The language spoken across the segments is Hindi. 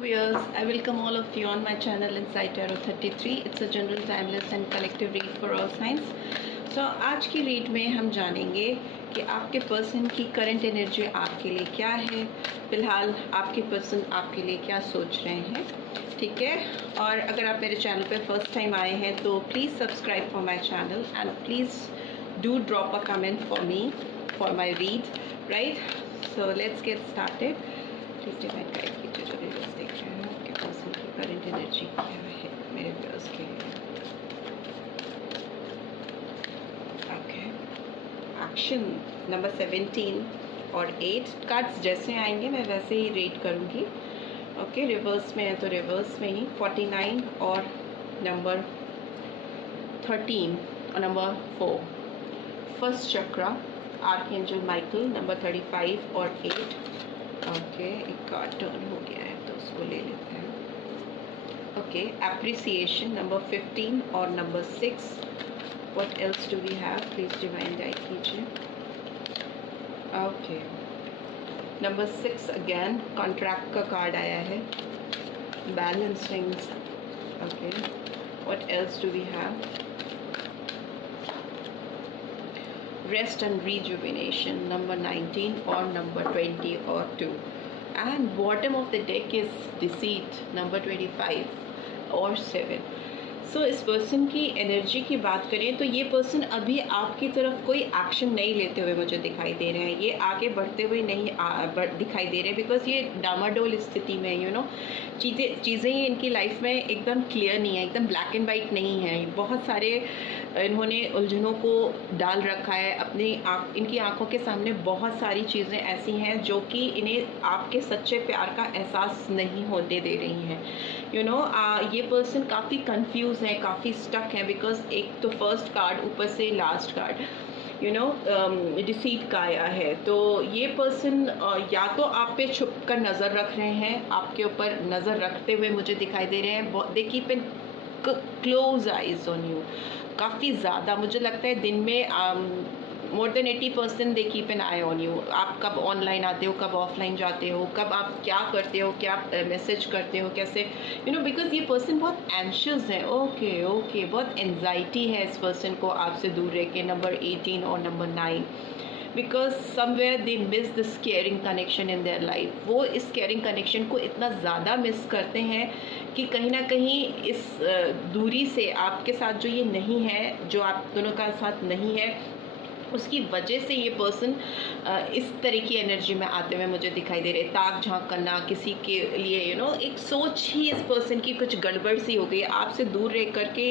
Viewers, I welcome all of you on my channel Insight Tarot 33. It's a general, timeless and collective read for all signs. So आज की रीड में हम जानेंगे कि आपके पर्सन की करंट एनर्जी आपके लिए क्या है, फिलहाल आपके पर्सन आपके लिए क्या सोच रहे हैं, ठीक है। और अगर आप मेरे चैनल पे फर्स्ट टाइम आए हैं तो please subscribe for my channel and please do drop a comment for me for my read, right. So let's get started. Please divide guide कीजिए जो व्यूअर्स देख रहे हैं आपके पर्सन की करंट एनर्जी क्या है मेरे व्यूअर्स के लिए। ओके, एक्शन नंबर 17 और 8 कार्ड्स जैसे आएंगे मैं वैसे ही रीड करूँगी। ओके, रिवर्स में है तो रिवर्स में ही 49 और नंबर 13 और नंबर 4 फर्स्ट चक्रा आर्कएंजल माइकल नंबर 35 और 8। ओके, एक कार्ड टर्न हो गया है तो उसको ले लेते हैं। ओके, एप्रिसिएशन नंबर 15 और number 6। What else do we have, please divine guide कीजिए। ओके, नंबर 6 अगेन कॉन्ट्रैक्ट का कार्ड आया है, balancing. Okay, what else do we have, rest and rejuvenation number 19 और नंबर 20 और 2 and bottom of the deck is deceit number 25 और 7। सो इस पर्सन की एनर्जी की बात करें तो ये पर्सन अभी आपकी तरफ कोई एक्शन नहीं लेते हुए मुझे दिखाई दे रहे हैं, ये आगे बढ़ते हुए नहीं दिखाई दे रहे, बिकॉज ये डामाडोल स्थिति में चीज़ें इनकी लाइफ में एकदम क्लियर नहीं है, एकदम ब्लैक एंड वाइट नहीं है। बहुत सारे इन्होंने उलझनों को डाल रखा है अपनी इनकी आंखों के सामने बहुत सारी चीज़ें ऐसी हैं जो कि इन्हें आपके सच्चे प्यार का एहसास नहीं होने दे रही हैं। ये पर्सन काफ़ी कंफ्यूज है, काफ़ी स्टक है, बिकॉज एक तो फर्स्ट कार्ड ऊपर से लास्ट कार्ड डिसीट का आया है। तो ये पर्सन या तो आप पे छुप कर नज़र रख रहे हैं, आपके ऊपर नज़र रखते हुए मुझे दिखाई दे रहे हैं। They keep in close eyes on you, काफ़ी ज़्यादा मुझे लगता है दिन में more than 80% they keep an I on you. आप कब ऑनलाइन आते हो, कब ऑफलाइन जाते हो, कब आप क्या करते हो, क्या मैसेज करते हो, कैसे बिकॉज ये पर्सन बहुत एंशियस है। ओके, बहुत एंजाइटी है इस पर्सन को आपसे दूर रह के नंबर 18 और number 9, because somewhere they miss this caring connection in their life. वो इस केयरिंग कनेक्शन को इतना ज़्यादा मिस करते हैं कि कहीं ना कहीं इस दूरी से आपके साथ जो ये नहीं है, जो आप दोनों का साथ नहीं है, उसकी वजह से ये पर्सन इस तरह की एनर्जी में आते हुए मुझे दिखाई दे रहे। ताक झांक करना किसी के लिए एक सोच ही इस पर्सन की कुछ गड़बड़ सी हो गई। आपसे दूर रह करके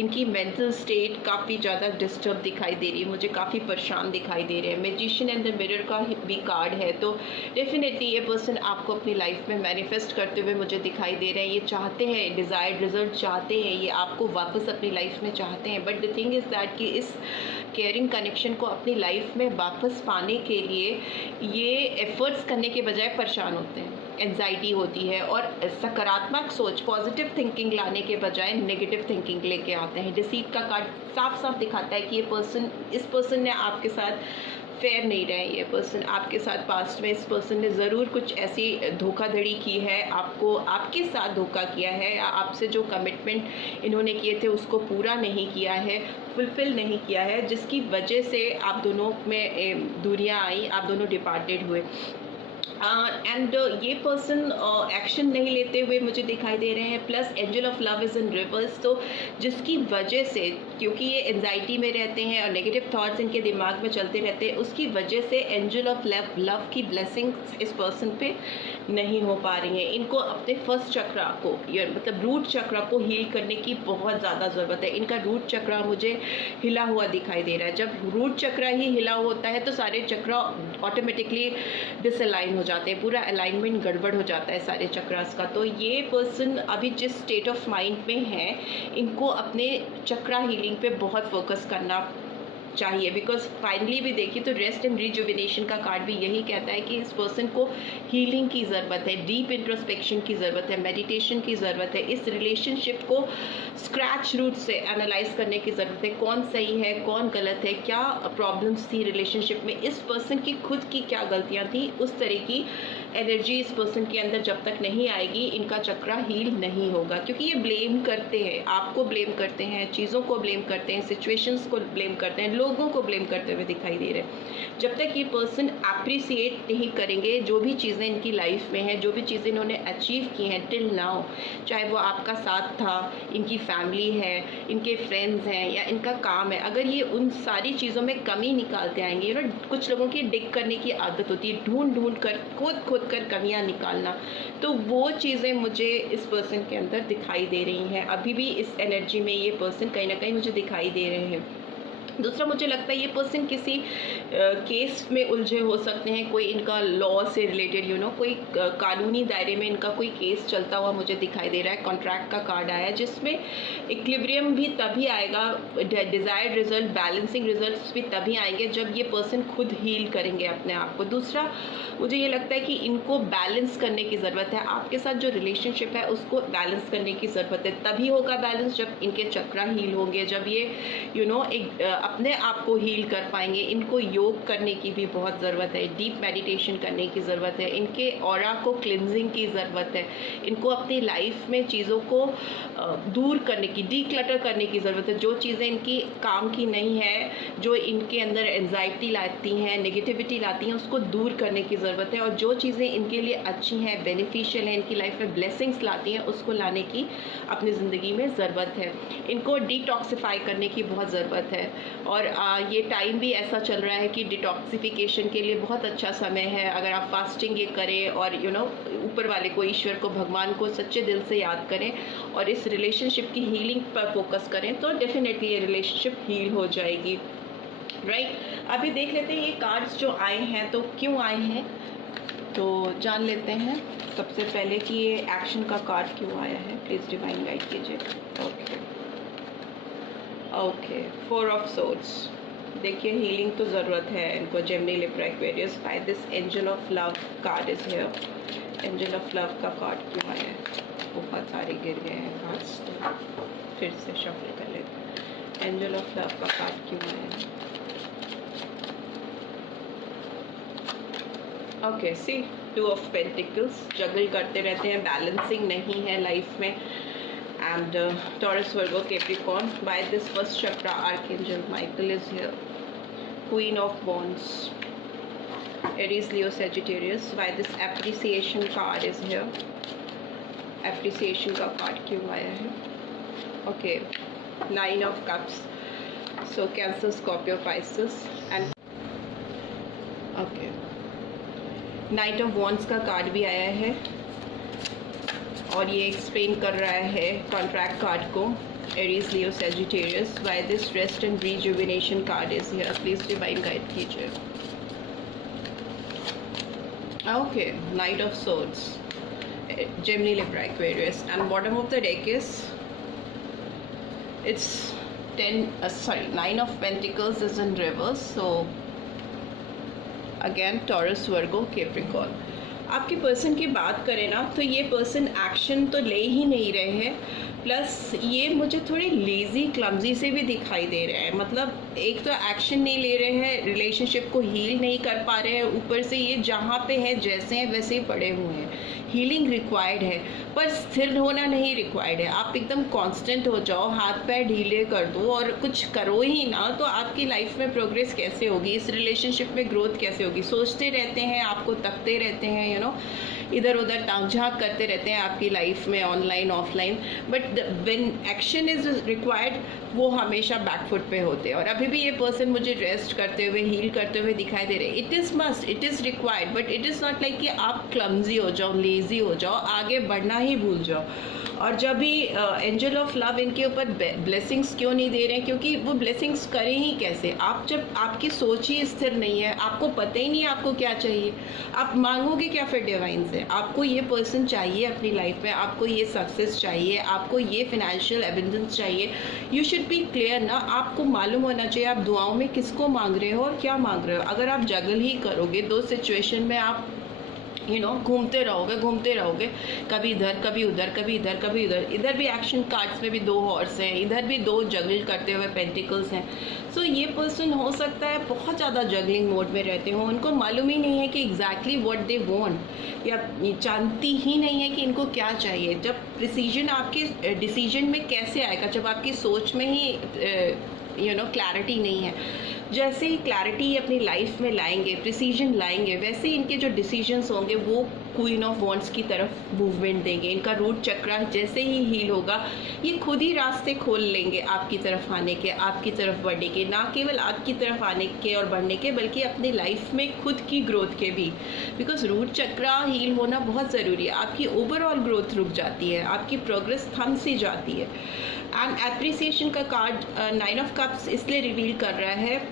इनकी मेंटल स्टेट काफ़ी ज़्यादा डिस्टर्ब दिखाई दे रही है, मुझे काफ़ी परेशान दिखाई दे रहे हैं। मैजिशियन एंड द मिरर का भी कार्ड है, तो डेफिनेटली ये पर्सन आपको अपनी लाइफ में मैनिफेस्ट करते हुए मुझे दिखाई दे रहे हैं। ये चाहते हैं, डिज़ायर्ड रिजल्ट चाहते हैं, ये आपको वापस अपनी लाइफ में चाहते हैं, but the thing is that कि इस केयरिंग कनेक्शन को अपनी लाइफ में वापस पाने के लिए ये एफर्ट्स करने के बजाय परेशान होते हैं, एंजाइटी होती है और सकारात्मक सोच पॉजिटिव थिंकिंग लाने के बजाय नेगेटिव थिंकिंग लेके आते हैं। डिसीट का कार्ड साफ साफ दिखाता है कि इस पर्सन ने आपके साथ फेयर नहीं रहे। ये पर्सन आपके साथ पास्ट में इस पर्सन ने ज़रूर कुछ ऐसी धोखाधड़ी की है, आपके साथ धोखा किया है, या आपसे जो कमिटमेंट इन्होंने किए थे उसको पूरा नहीं किया है, फुलफिल नहीं किया है, जिसकी वजह से आप दोनों में दूरियां आई, आप दोनों डिपार्टेड हुए। एंड ये पर्सन एक्शन नहीं लेते हुए मुझे दिखाई दे रहे हैं। Plus angel of love is in reverse, तो जिसकी वजह से, क्योंकि ये एंजाइटी में रहते हैं और नेगेटिव थॉट्स इनके दिमाग में चलते रहते हैं, उसकी वजह से एंजल ऑफ लव की ब्लेसिंग्स इस पर्सन पे नहीं हो पा रही हैं। इनको अपने फर्स्ट चक्रा को मतलब रूट चक्रा को हील करने की बहुत ज़्यादा ज़रूरत है। इनका रूट चक्रा मुझे हिला हुआ दिखाई दे रहा है। जब रूट चक्रा ही हिला होता है तो सारे चक्रा ऑटोमेटिकली डिसअलाइन हो जाते हैं, पूरा अलाइनमेंट गड़बड़ हो जाता है सारे चक्रास का। तो ये पर्सन अभी जिस स्टेट ऑफ माइंड में है, इनको अपने चक्रा हीलिंग पे बहुत फोकस करना चाहिए, बिकॉज फाइनली भी देखिए तो रेस्ट एंड रिजुविनेशन का कार्ड भी यही कहता है कि इस पर्सन को हीलिंग की ज़रूरत है, डीप इंट्रोस्पेक्शन की ज़रूरत है, मेडिटेशन की ज़रूरत है, इस रिलेशनशिप को स्क्रैच रूट से एनालाइज करने की ज़रूरत है, कौन सही है कौन गलत है, क्या प्रॉब्लम्स थी रिलेशनशिप में, इस पर्सन की खुद की क्या गलतियाँ थी, उस तरह की एनर्जी इस पर्सन के अंदर जब तक नहीं आएगी इनका चक्रा हील नहीं होगा। क्योंकि ये ब्लेम करते हैं, आपको ब्लेम करते हैं, चीज़ों को ब्लेम करते हैं, सिचुएशंस को ब्लेम करते हैं, लोगों को ब्लेम करते हुए दिखाई दे रहे हैं। जब तक ये पर्सन अप्रिसिएट नहीं करेंगे जो भी चीज़ें इनकी लाइफ में हैं, जो भी चीज़ें इन्होंने अचीव की हैं टिल नाउ, चाहे वो आपका साथ था, इनकी फैमिली है, इनके फ्रेंड्स हैं या इनका काम है, अगर ये उन सारी चीज़ों में कमी निकालते आएंगे, यू नो कुछ लोगों की डिग करने की आदत होती है, ढूंढ ढूंढ कर खोद कर कमियां निकालना, तो वो चीज़ें मुझे इस पर्सन के अंदर दिखाई दे रही हैं। अभी भी इस एनर्जी में ये पर्सन कहीं ना कहीं मुझे दिखाई दे रहे हैं। दूसरा, मुझे लगता है ये पर्सन किसी केस में उलझे हो सकते हैं, कोई इनका लॉ से रिलेटेड यू नो कोई कानूनी दायरे में इनका कोई केस चलता हुआ मुझे दिखाई दे रहा है। कॉन्ट्रैक्ट का कार्ड आया है जिसमें इक्विलिब्रियम भी तभी आएगा, डिज़ायर्ड रिजल्ट, बैलेंसिंग रिजल्ट्स भी तभी आएंगे जब ये पर्सन खुद हील करेंगे अपने आप को। दूसरा, मुझे ये लगता है कि इनको बैलेंस करने की ज़रूरत है, आपके साथ जो रिलेशनशिप है उसको बैलेंस करने की ज़रूरत है। तभी होगा बैलेंस जब इनके चक्रा हील होंगे, जब ये यू नो एक अपने आप को हील कर पाएंगे। इनको योग करने की भी बहुत ज़रूरत है, डीप मेडिटेशन करने की ज़रूरत है, इनके ऑरा को क्लिनजिंग की ज़रूरत है, इनको अपनी लाइफ में चीज़ों को दूर करने की, डीक्लटर करने की ज़रूरत है। जो चीज़ें इनकी काम की नहीं है, जो इनके अंदर एंजाइटी लाती हैं, नेगेटिविटी लाती हैं, उसको दूर करने की ज़रूरत है। और जो चीज़ें इनके लिए अच्छी हैं, बेनिफिशियल हैं, इनकी लाइफ में ब्लेसिंग्स लाती हैं, उसको लाने की अपनी ज़िंदगी में ज़रूरत है। इनको डिटॉक्सिफाई करने की बहुत ज़रूरत है। और ये टाइम भी ऐसा चल रहा है कि डिटॉक्सिफिकेशन के लिए बहुत अच्छा समय है। अगर आप फास्टिंग ये करें और यू नो ऊपर वाले को, ईश्वर को, भगवान को सच्चे दिल से याद करें और इस रिलेशनशिप की हीलिंग पर फोकस करें तो डेफिनेटली ये रिलेशनशिप हील हो जाएगी, राइट। अभी देख लेते हैं ये कार्ड्स जो आए हैं तो क्यों आए हैं, तो जान लेते हैं सबसे पहले कि ये एक्शन का कार्ड क्यों आया है। प्लीज़ डिवाइन गाइड कीजिए। Okay, 4 of swords. देखिए हीलिंग तो ज़रूरत है इनको। Gemini, Libra, Aquarius, by this angel of love card is here. Angel of love का कार्ड क्यों आया है? बहुत सारे गिर गए हैं कार्ड्स, तो फिर से शफल कर लेते हैं। एंजल ऑफ लव का कार्ड क्यों आया है? Okay, C 2 of pentacles. Juggle करते रहते हैं, बैलेंसिंग नहीं है लाइफ में। And Taurus, Virgo, Capricorn. By this first chakra, Archangel Michael is here. Queen of Wands. Aries, Leo, Sagittarius. By this appreciation card is here. Appreciation का card क्यों आया है? Okay, 9 of Cups. So Cancer, Scorpio, Pisces, and okay, Knight of Wands का कार्ड भी आया है और ये एक्सप्लेन कर रहा है कॉन्ट्रैक्ट कार्ड को। Aries, Leo, Sagittarius. By this rest and rejuvenation card is here. Please divine guide कीजिए। Okay, knight of swords, Gemini, Libra, Aquarius, and bottom of the deck is it's 9 of pentacles is in reverse. So again Taurus, Virgo, Capricorn. आपके पर्सन की बात करें ना तो ये पर्सन एक्शन तो ले ही नहीं रहे हैं, प्लस ये मुझे थोड़े लेज़ी, क्लमजी से भी दिखाई दे रहे हैं। मतलब एक तो एक्शन नहीं ले रहे हैं, रिलेशनशिप को हील नहीं कर पा रहे हैं, ऊपर से ये जहाँ पे है जैसे हैं वैसे ही पड़े हुए हैं। हीलिंग रिक्वायर्ड है पर स्थिर होना नहीं रिक्वायर्ड है। आप एकदम कांस्टेंट हो जाओ, हाथ पैर ढीले कर दो और कुछ करो ही ना, तो आपकी लाइफ में प्रोग्रेस कैसे होगी, इस रिलेशनशिप में ग्रोथ कैसे होगी। सोचते रहते हैं, आपको तकते रहते हैं, यू नो इधर उधर ताक झाँक करते रहते हैं आपकी लाइफ में, online offline, but when action is required वो हमेशा बैकफुट पे होते हैं। और अभी भी ये पर्सन मुझे रेस्ट करते हुए, हील करते हुए दिखाई दे रहे हैं। It is must, it is required, but it is not like कि आप क्लमजी हो जाओ, लेजी हो जाओ, आगे बढ़ना ही भूल जाओ। और जब भी एंजल ऑफ लव इनके ऊपर ब्लेसिंग्स क्यों नहीं दे रहे हैं, क्योंकि वो ब्लेसिंग्स करें ही कैसे। आप जब आपकी सोच ही स्थिर नहीं है, आपको पता ही नहीं है आपको क्या चाहिए, आप मांगोगे क्या फिर डिवाइन से। आपको ये पर्सन चाहिए अपनी लाइफ में, आपको ये सक्सेस चाहिए, आपको ये फिनेंशियल एबंडेंस चाहिए, यू शुड बी क्लियर ना। आपको मालूम होना चाहिए आप दुआओं में किसको मांग रहे हो और क्या मांग रहे हो। अगर आप जगल ही करोगे दो सिचुएशन में, आप घूमते रहोगे, कभी इधर कभी उधर, कभी इधर कभी उधर। इधर भी एक्शन कार्ड्स में भी 2 हॉर्स हैं, इधर भी 2 जगल करते हुए पेंटिकल्स हैं। सो ये पर्सन हो सकता है बहुत ज़्यादा जगलिंग मोड में रहते हो, उनको मालूम ही नहीं है कि एग्जैक्टली व्हाट दे वांट, या जानती ही नहीं है कि इनको क्या चाहिए। जब प्रिसीजन आपके डिसीजन में कैसे आएगा, जब आपकी सोच में ही क्लैरिटी नहीं है। जैसे ही क्लैरिटी अपनी लाइफ में लाएंगे, प्रिसीजन लाएंगे, वैसे ही इनके जो डिसीजंस होंगे वो क्वीन ऑफ वॉन्ड्स की तरफ मूवमेंट देंगे। इनका रूट चक्र जैसे ही हील होगा, ये खुद ही रास्ते खोल लेंगे आपकी तरफ आने के, आपकी तरफ बढ़ने के, ना केवल आपकी तरफ आने के और बढ़ने के, बल्कि अपनी लाइफ में खुद की ग्रोथ के भी। बिकॉज रूट चक्र हील होना बहुत ज़रूरी है। आपकी ओवरऑल ग्रोथ रुक जाती है, आपकी प्रोग्रेस थम सी जाती है। एंड एप्रिसिएशन का कार्ड 9 ऑफ कप्स इसलिए रिवील कर रहा है,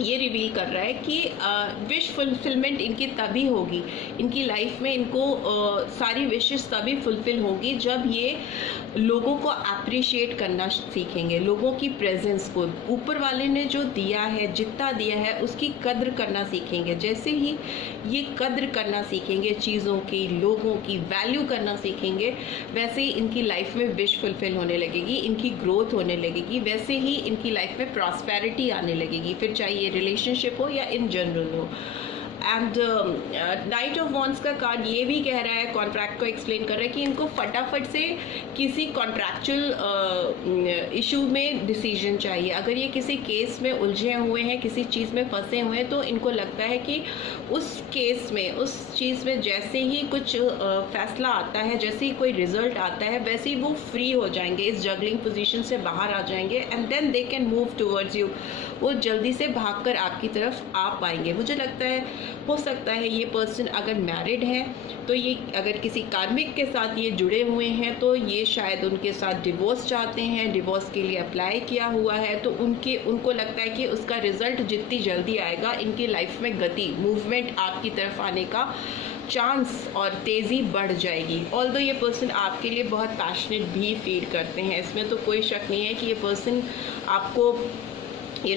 ये रिवील कर रहा है कि विश फुलफिलमेंट इनकी तभी होगी, इनकी लाइफ में इनको सारी विशेस तभी फुलफिल होगी जब ये लोगों को अप्रिशिएट करना सीखेंगे, लोगों की प्रेजेंस को, ऊपर वाले ने जो दिया है, जितना दिया है उसकी कद्र करना सीखेंगे। जैसे ही ये कद्र करना सीखेंगे, चीज़ों की, लोगों की वैल्यू करना सीखेंगे, वैसे ही इनकी लाइफ में विश फुलफिल होने लगेगी, इनकी ग्रोथ होने लगेगी, वैसे ही इनकी लाइफ में प्रॉस्पेरिटी आने लगेगी, फिर चाहिए रिलेशनशिप हो या इन जनरल हो। एंड नाइट ऑफ वॉन्ड्स का कार्ड ये भी कह रहा है, कॉन्ट्रैक्ट को एक्सप्लेन कर रहा है कि इनको फटाफट से किसी कॉन्ट्रैक्चुअल इशू में डिसीजन चाहिए। अगर ये किसी केस में उलझे हुए हैं, किसी चीज़ में फंसे हुए हैं, तो इनको लगता है कि उस केस में, उस चीज़ में जैसे ही कुछ फैसला आता है, जैसे ही कोई रिजल्ट आता है, वैसे ही वो फ्री हो जाएंगे, इस जगलिंग पोजीशन से बाहर आ जाएंगे, and then they can move towards you. वो जल्दी से भागकर आपकी तरफ आ पाएंगे। मुझे लगता है, हो सकता है ये पर्सन अगर मैरिड है तो ये, अगर किसी कार्मिक के साथ ये जुड़े हुए हैं तो ये शायद उनके साथ डिवोर्स चाहते हैं, डिवोर्स के लिए अप्लाई किया हुआ है, तो उनको लगता है कि उसका रिजल्ट जितनी जल्दी आएगा, इनकी लाइफ में गति, मूवमेंट आपकी तरफ आने का चांस और तेज़ी बढ़ जाएगी। ऑल्दो ये पर्सन आपके लिए बहुत पैशनेट भी फील करते हैं, इसमें तो कोई शक नहीं है कि ये पर्सन आपको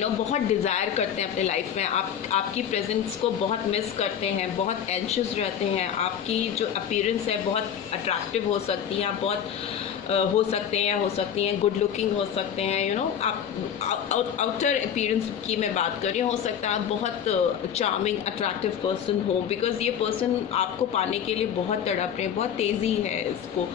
बहुत डिज़ायर करते हैं अपने लाइफ में, आपकी प्रेजेंस को बहुत मिस करते हैं, बहुत एंशियस रहते हैं। आपकी जो अपीयरेंस है बहुत अट्रैक्टिव हो सकती है, बहुत हो सकती हैं गुड लुकिंग हो सकते हैं, आप आउटर अपीयरेंस की मैं बात कर रही हूँ। हो सकता है आप बहुत चार्मिंग अट्रैक्टिव पर्सन हो, बिकॉज ये पर्सन आपको पाने के लिए बहुत तड़प रहे हैं, बहुत तेज़ी है इसको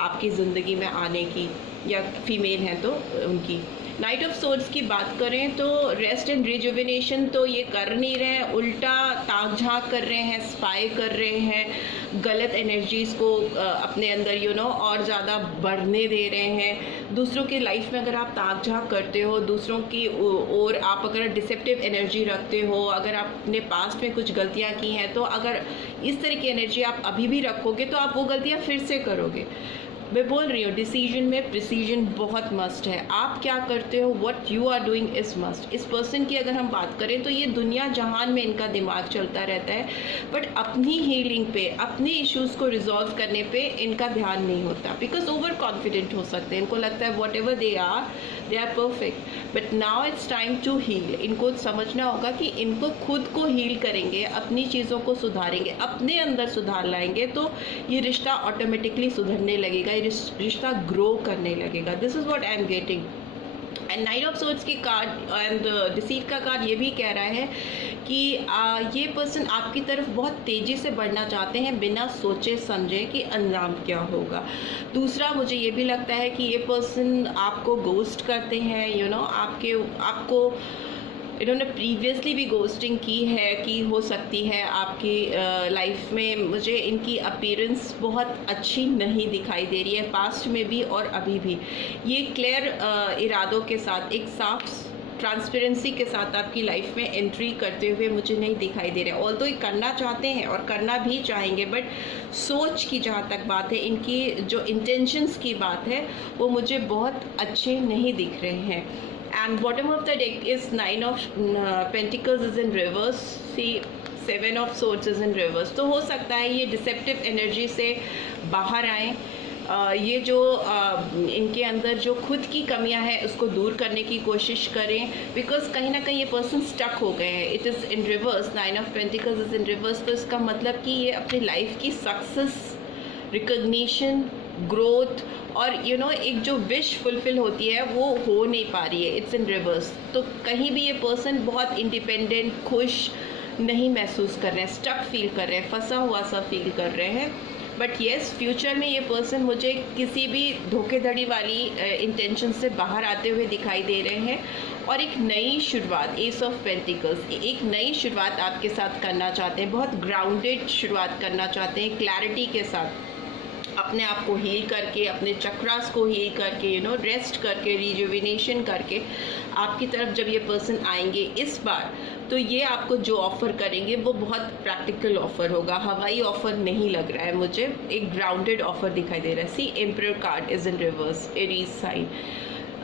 आपकी ज़िंदगी में आने की, या फीमेल हैं तो उनकी। नाइट ऑफ सोर्ड्स की बात करें तो रेस्ट एंड रिजुविनेशन तो ये कर नहीं रहे हैं, उल्टा ताक झाँक कर रहे हैं, स्पाई कर रहे हैं, गलत एनर्जीज़ को अपने अंदर और ज़्यादा बढ़ने दे रहे हैं। दूसरों की लाइफ में अगर आप ताक झाँक करते हो, दूसरों की और आप अगर डिसेप्टिव एनर्जी रखते हो, अगर आपने पास्ट में कुछ गलतियाँ की हैं, तो अगर इस तरह की एनर्जी आप अभी भी रखोगे तो आप वो गलतियाँ फिर से करोगे। मैं बोल रही हूँ, डिसीजन में प्रिसीजन बहुत मस्ट है। आप क्या करते हो, what you are doing is must. इस पर्सन की अगर हम बात करें तो ये दुनिया जहान में इनका दिमाग चलता रहता है, बट अपनी हीलिंग पे, अपने इश्यूज़ को रिजॉल्व करने पे इनका ध्यान नहीं होता, बिकॉज ओवर कॉन्फिडेंट हो सकते हैं। इनको लगता है whatever they are perfect, but now it's time to heal. इनको समझना होगा कि इनको खुद को हील करेंगे, अपनी चीज़ों को सुधारेंगे, अपने अंदर सुधार लाएंगे, तो ये रिश्ता ऑटोमेटिकली सुधरने लगेगा, रिश्ता ग्रो करने लगेगा। This is what I am getting. And night of swords की कार्ड एंड डिसीट का कार्ड ये भी कह रहा है कि ये पर्सन आपकी तरफ बहुत तेज़ी से बढ़ना चाहते हैं, बिना सोचे समझे कि अंजाम क्या होगा। दूसरा, मुझे ये भी लगता है कि ये पर्सन आपको गोस्ट करते हैं, आपको इन्होंने प्रीवियसली भी गोस्टिंग की है, कि हो सकती है आपकी लाइफ में। मुझे इनकी अपीयरेंस बहुत अच्छी नहीं दिखाई दे रही है, पास्ट में भी और अभी भी। ये क्लियर इरादों के साथ, एक साफ ट्रांसपेरेंसी के साथ आपकी लाइफ में एंट्री करते हुए मुझे नहीं दिखाई दे रहे। ऑल्दो ये करना चाहते हैं और करना भी चाहेंगे, बट सोच की जहाँ तक बात है, इनकी जो इंटेंशंस की बात है, वो मुझे बहुत अच्छे नहीं दिख रहे हैं। And bottom of the deck is 9 of pentacles is in reverse, see 7 of swords is in reverse. तो हो सकता है ये डिसेप्टिव एनर्जी से बाहर आएँ, ये जो इनके अंदर जो खुद की कमियां हैं उसको दूर करने की कोशिश करें, बिकॉज कहीं ना कहीं ये पर्सन स्टक हो गए हैं। It is in reverse, 9 of pentacles is in reverse. तो इसका मतलब कि ये अपनी लाइफ की सक्सेस, रिकग्निशन, ग्रोथ और एक जो विश फुलफिल होती है वो हो नहीं पा रही है। It's in reverse. तो कहीं भी ये पर्सन बहुत इंडिपेंडेंट, खुश नहीं महसूस कर रहे हैं, स्टक फील कर रहे हैं, फंसा हुआ सा फील कर रहे हैं। बट येस, फ्यूचर में ये पर्सन मुझे किसी भी धोखेधड़ी वाली इंटेंशन से बाहर आते हुए दिखाई दे रहे हैं और एक नई शुरुआत, एस ऑफ पेंटिकल्स, एक नई शुरुआत आपके साथ करना चाहते हैं। बहुत ग्राउंडेड शुरुआत करना चाहते हैं, क्लैरिटी के साथ, अपने आप को हील करके, अपने चक्रास को हील करके, रेस्ट करके, रिजुविनेशन करके आपकी तरफ जब ये पर्सन आएंगे इस बार, तो ये आपको जो ऑफ़र करेंगे वो बहुत प्रैक्टिकल ऑफ़र होगा। हवाई ऑफ़र नहीं लग रहा है मुझे, एक ग्राउंडेड ऑफ़र दिखाई दे रहा है। See emperor card is in reverse, Aries sign.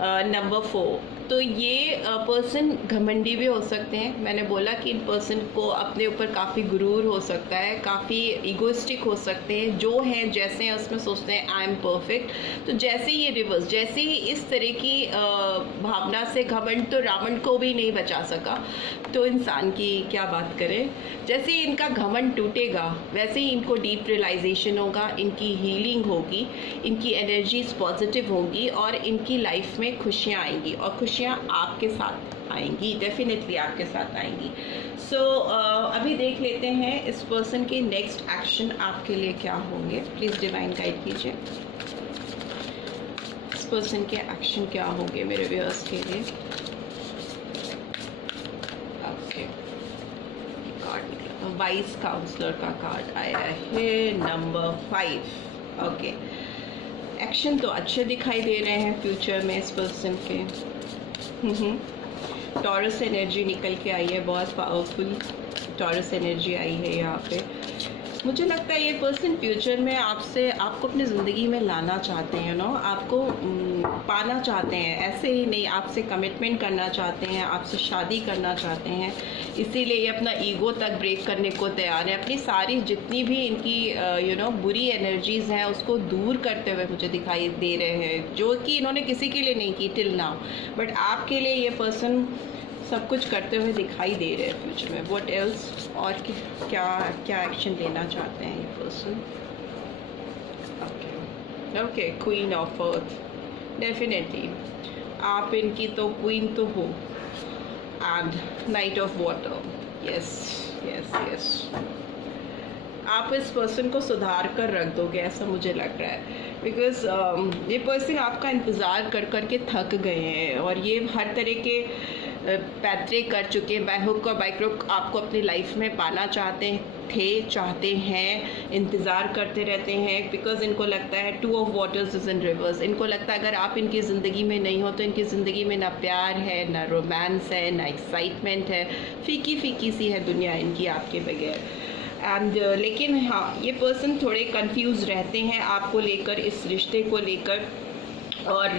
Number 4, तो ये पर्सन घमंडी भी हो सकते हैं। मैंने बोला कि इन पर्सन को अपने ऊपर काफ़ी गुरूर हो सकता है, काफ़ी ईगोइस्टिक हो सकते हैं, जो हैं जैसे हैं उसमें सोचते हैं आई एम परफेक्ट। तो जैसे ही ये रिवर्स, जैसे ही इस तरह की भावना से घमंड तो रावण को भी नहीं बचा सका, तो इंसान की क्या बात करें। जैसे ही इनका घमंड टूटेगा वैसे ही इनको डीप रियलाइजेशन होगा, इनकी हीलिंग होगी, इनकी एनर्जीज पॉजिटिव होंगी और इनकी लाइफ में खुशियाँ आएंगी और खुशियाँ आपके साथ आएंगी, डेफिनेटली आपके साथ आएंगी। सो अभी देख लेते हैं इस पर्सन के नेक्स्ट एक्शन आपके लिए क्या होंगे। प्लीज़ डिवाइन गाइड कीजिए, इस पर्सन के एक्शन क्या होंगे मेरे व्यूअर्स के लिए। ओके, कार्ड निकला, वाइज काउंसलर का कार्ड आया है, नंबर 5। ओके, एक्शन तो अच्छे दिखाई दे रहे हैं फ्यूचर में इस पर्सन के। टॉरस एनर्जी निकल के आई है, बहुत पावरफुल टॉरस एनर्जी आई है यहाँ पे। मुझे लगता है ये पर्सन फ्यूचर में आपको अपनी ज़िंदगी में लाना चाहते हैं, आपको पाना चाहते हैं, ऐसे ही नहीं, आपसे कमिटमेंट करना चाहते हैं, आपसे शादी करना चाहते हैं। इसीलिए ये अपना ईगो तक ब्रेक करने को तैयार है, अपनी सारी जितनी भी इनकी बुरी एनर्जीज़ हैं उसको दूर करते हुए मुझे दिखाई दे रहे हैं, जो कि इन्होंने किसी के लिए नहीं की टिल नाउ, बट आपके लिए ये पर्सन सब कुछ करते हुए दिखाई दे रहे हैं फ्यूचर में। व्हाट एल्स, और क्या क्या एक्शन लेना चाहते हैं ये person. Okay, queen of earth, definitely आप इनकी तो क्वीन तो हो। And night of water, yes yes yes, आप इस पर्सन को सुधार कर रख दोगे ऐसा मुझे लग रहा है, बिकॉज ये पर्सन आपका इंतज़ार कर कर के थक गए हैं और ये हर तरह के पैतरे कर चुके हैं, बाय हुक और बाय क्रुक आपको अपनी लाइफ में पाना चाहते हैं, इंतज़ार करते रहते हैं, बिकॉज इनको लगता है 2 of waters is in reverse. इनको लगता है अगर आप इनकी ज़िंदगी में नहीं हो तो इनकी ज़िंदगी में ना प्यार है, ना रोमांस है, ना एक्साइटमेंट है, फीकी फीकी सी है दुनिया इनकी आपके बगैर। एंड लेकिन हाँ, ये पर्सन थोड़े कंफ्यूज रहते हैं आपको लेकर, इस रिश्ते को लेकर, और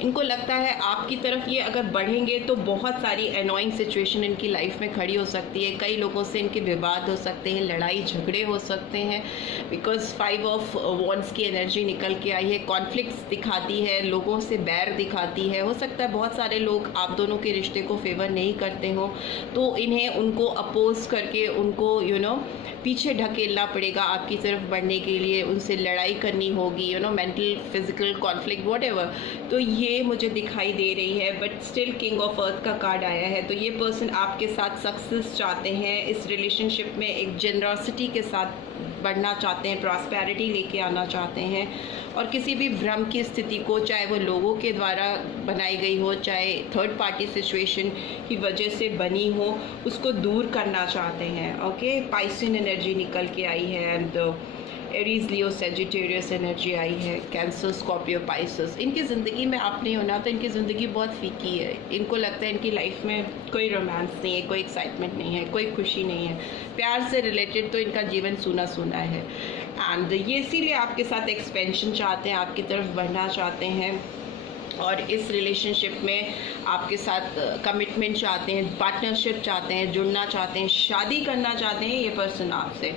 इनको लगता है आपकी तरफ ये अगर बढ़ेंगे तो बहुत सारी एनोइंग सिचुएशन इनकी लाइफ में खड़ी हो सकती है, कई लोगों से इनके विवाद हो सकते हैं, लड़ाई झगड़े हो सकते हैं, बिकॉज 5 ऑफ वॉन्ड्स की एनर्जी निकल के आई है, कॉन्फ्लिक्ट्स दिखाती है, लोगों से बैर दिखाती है। हो सकता है बहुत सारे लोग आप दोनों के रिश्ते को फेवर नहीं करते हो, तो इन्हें उनको अपोज करके उनको पीछे ढकेलना पड़ेगा आपकी तरफ बढ़ने के लिए, उनसे लड़ाई करनी होगी, mental physical conflict what ever. तो ये मुझे दिखाई दे रही है, but still king of earth का कार्ड आया है। तो ये पर्सन आपके साथ सक्सेस चाहते हैं, इस रिलेशनशिप में एक जेनरॉसिटी के साथ बढ़ना चाहते हैं, प्रॉस्पेरिटी लेके आना चाहते हैं, और किसी भी भ्रम की स्थिति को, चाहे वो लोगों के द्वारा बनाई गई हो, चाहे थर्ड पार्टी सिचुएशन की वजह से बनी हो, उसको दूर करना चाहते हैं। ओके, पाइसियन एनर्जी निकल के आई है, and Aries, Leo, Sagittarius energy आई है, कैंसर, स्कॉर्पियो, पाइसेस। इनकी ज़िंदगी में आप नहीं होना तो इनकी ज़िंदगी बहुत फीकी है। इनको लगता है इनकी लाइफ में कोई रोमांस नहीं है, कोई एक्साइटमेंट नहीं है, कोई खुशी नहीं है, प्यार से रिलेटेड तो इनका जीवन सूना सूना है। एंड ये इसीलिए आपके साथ एक्सपेंशन चाहते हैं, आपकी तरफ बढ़ना चाहते हैं और इस रिलेशनशिप में आपके साथ कमिटमेंट चाहते हैं, पार्टनरशिप चाहते हैं, जुड़ना चाहते हैं, शादी करना चाहते हैं ये पर्सन आपसे,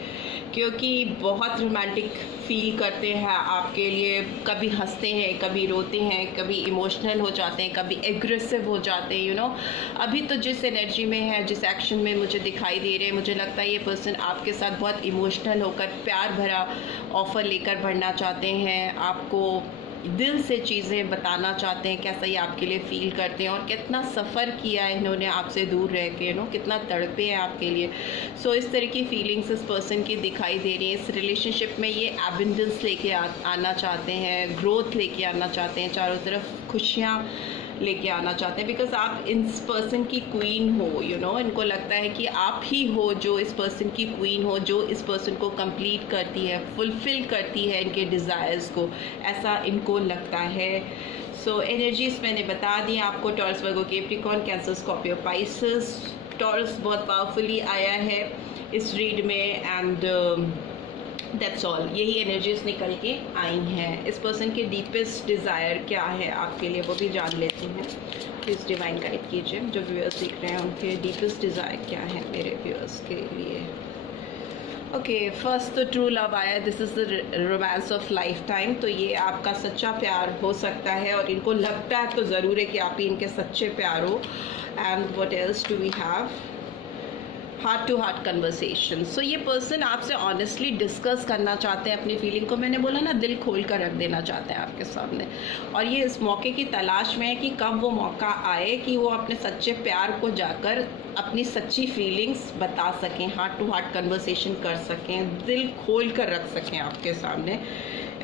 क्योंकि बहुत रोमांटिक फील करते हैं आपके लिए। कभी हंसते हैं, कभी रोते हैं, कभी इमोशनल हो जाते हैं, कभी एग्रेसिव हो जाते हैं, यू नो। अभी तो जिस एनर्जी में है, जिस एक्शन में मुझे दिखाई दे रहे हैं, मुझे लगता है ये पर्सन आपके साथ बहुत इमोशनल होकर प्यार भरा ऑफ़र लेकर बढ़ना चाहते हैं, आपको दिल से चीज़ें बताना चाहते हैं, कैसा ये आपके लिए फ़ील करते हैं और कितना सफ़र किया है इन्होंने आपसे दूर रह के, नो, कितना तड़पे हैं आपके लिए। सो इस तरह की फीलिंग्स इस पर्सन की दिखाई दे रही है। इस रिलेशनशिप में ये एबंडेंस लेके आना चाहते हैं, ग्रोथ लेके आना चाहते हैं, चारों तरफ खुशियाँ लेके आना चाहते हैं, बिकॉज आप इस पर्सन की क्वीन हो, यू नो। इनको लगता है कि आप ही हो जो इस पर्सन की क्वीन हो, जो इस पर्सन को कंप्लीट करती है, फुलफिल करती है इनके डिज़ायर्स को, ऐसा इनको लगता है। सो एनर्जीज मैंने बता दी आपको। Taurus, Virgo, Capricorn, Cancer, Scorpio, Pisces. Taurus बहुत पावरफुली आया है इस रीड में एंड दैट्स ऑल। यही एनर्जीज निकल के आई हैं। इस पर्सन के डीपेस्ट डिज़ायर क्या है आपके लिए, वो भी जान लेते हैं। प्लीज़ डिवाइन गाइड कीजिए। जो व्यूअर्स देख रहे हैं उनके डीपेस्ट डिज़ायर क्या है मेरे व्यूअर्स के लिए। ओके, फर्स्ट तो ट्रू लव आया। This is the romance of life time. तो ये आपका सच्चा प्यार हो सकता है और इनको लगता है तो ज़रूर है कि आप ही इनके सच्चे प्यार हो। And what else do we have? Heart to heart conversation. So ये पर्सन आपसे ऑनेस्टली डिस्कस करना चाहते हैं अपनी फीलिंग को। मैंने बोला ना, दिल खोल कर रख देना चाहते हैं आपके सामने, और ये इस मौके की तलाश में है कि कब वो मौका आए कि वो अपने सच्चे प्यार को जाकर अपनी सच्ची फीलिंग्स बता सकें, हार्ट टू हार्ट कन्वर्सेशन कर सकें, दिल खोल कर रख सकें आपके सामने।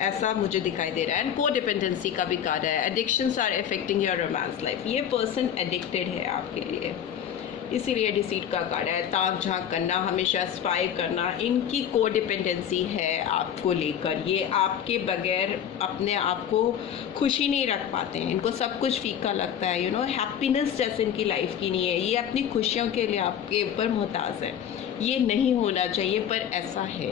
ऐसा मुझे दिखाई दे रहा है। एंड को डिपेंडेंसी का भी कार्ड है। Addictions are affecting your romance life. ये पर्सन एडिक्टेड है आपके लिए, इसीलिए डिसीट का कार्ड है। ताक झांक करना, हमेशा स्पाई करना, इनकी को डिपेंडेंसी है आपको लेकर। ये आपके बगैर अपने आप को खुशी नहीं रख पाते हैं, इनको सब कुछ फीका लगता है, यू नो। हैप्पीनेस जैसे इनकी लाइफ की नहीं है। ये अपनी खुशियों के लिए आपके ऊपर मोहताज है। ये नहीं होना चाहिए पर ऐसा है।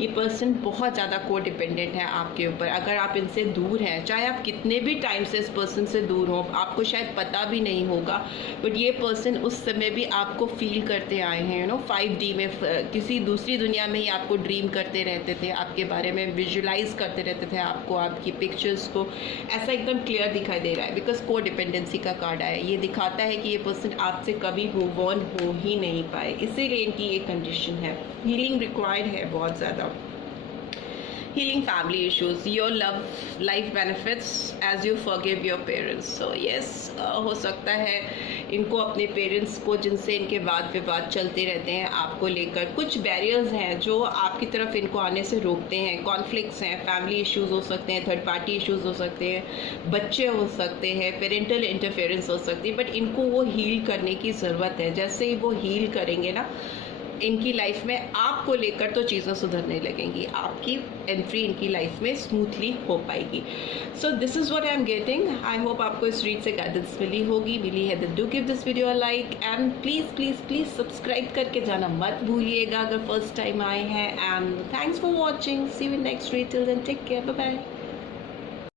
ये पर्सन बहुत ज़्यादा को डिपेंडेंट है आपके ऊपर। अगर आप इनसे दूर हैं, चाहे आप कितने भी टाइम से इस पर्सन से दूर हो, आपको शायद पता भी नहीं होगा, बट ये पर्सन उस समय भी आपको फील करते आए हैं, यू नो। 5D में, किसी दूसरी दुनिया में ही आपको ड्रीम करते रहते थे, आपके बारे में विजुलाइज करते रहते थे, आपको आपकी पिक्चर्स को। ऐसा एकदम क्लियर दिखाई दे रहा है बिकॉज को डिपेंडेंसी का कार्ड आया। ये दिखाता है कि ये पर्सन आपसे कभी मूव ऑन हो ही नहीं पाए, इसीलिए इनकी एक कंडीशन है। हीलिंग रिक्वायर्ड है बहुत ज़्यादा। healing family issues, your love life benefits as you forgive your parents. So yes, हो सकता है इनको अपने पेरेंट्स को, जिनसे इनके वाद विवाद चलते रहते हैं आपको लेकर, कुछ बैरियर्स हैं जो आपकी तरफ इनको आने से रोकते हैं। कॉन्फ्लिक्ट्स हैं, फैमिली इश्यूज हो सकते हैं, थर्ड पार्टी इश्यूज हो सकते हैं, बच्चे हो सकते हैं, पेरेंटल इंटरफेरेंस हो सकती है, बट इनको वो हील करने की ज़रूरत है। जैसे ही वो हील करेंगे ना इनकी लाइफ में, आपको लेकर तो चीज़ें सुधरने लगेंगी, आपकी एंट्री इनकी लाइफ में स्मूथली हो पाएगी। So this is what I am getting. I hope आपको इस रीड से गाइडेंस मिली होगी। मिली है तो do give this video a like and please please please subscribe करके जाना मत भूलिएगा अगर फर्स्ट टाइम आए हैं। And thanks for watching. See you in next read. Till then take care, bye bye.